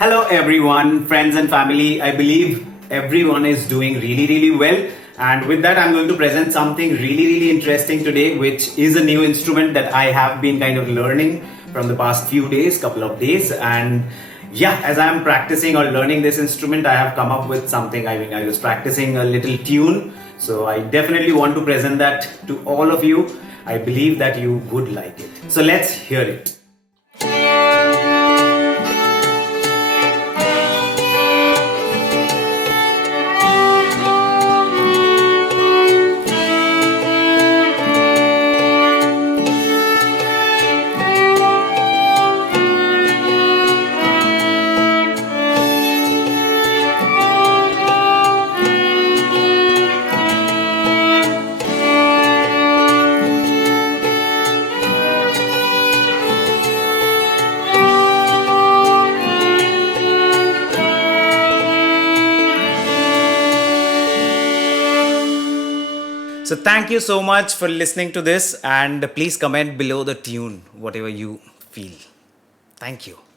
Hello everyone, friends and family. I believe everyone is doing really well. And with that, I'm going to present something really interesting today, which is a new instrument that I have been kind of learning from the past few days, couple of days. And yeah, as I'm practicing or learning this instrument, I have come up with something. I was practicing a little tune. So I definitely want to present that to all of you. I believe that you would like it. So let's hear it. So thank you so much for listening to this, and please comment below the tune, whatever you feel. Thank you.